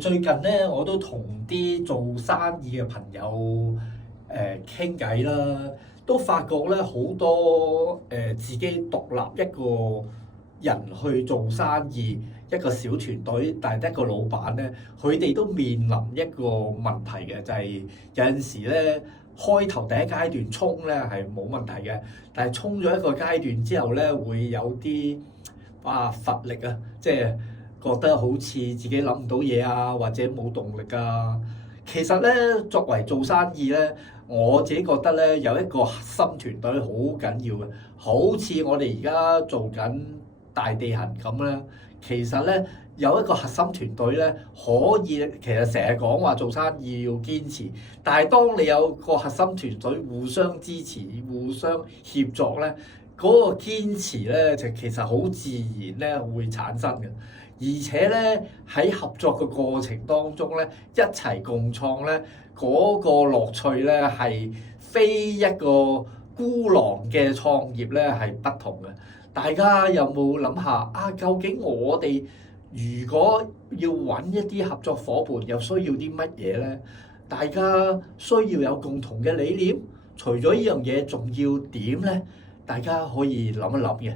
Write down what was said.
最近咧，我都同啲做生意嘅朋友傾偈啦，都發覺咧好多自己獨立一個人去做生意，一個小團隊，但係一個老闆咧，佢哋都面臨一個問題嘅，就係有陣時咧開頭第一階段衝咧係冇問題嘅，但係衝咗一個階段之後咧，會有啲乏力啊，即係覺得好似自己諗唔到嘢啊，或者冇動力啊。其實咧，作為做生意咧，我自己覺得咧有一個核心團隊好緊要嘅，好似我哋而家做緊大地行咁啦。其實咧有一個核心團隊咧，可以其實成日講話做生意要堅持，但係當你有個核心團隊互相支持、互相協作咧，嗰個堅持咧就其實好自然咧會產生嘅。而且咧喺合作嘅過程當中咧，一齊共創咧嗰個樂趣咧係非一個孤狼嘅創業咧係不同嘅。大家有冇諗下啊？究竟我哋如果要揾一啲合作伙伴，又需要啲乜嘢咧？大家需要有共同嘅理念，除咗呢樣嘢，仲要點咧？大家可以諗一諗嘅。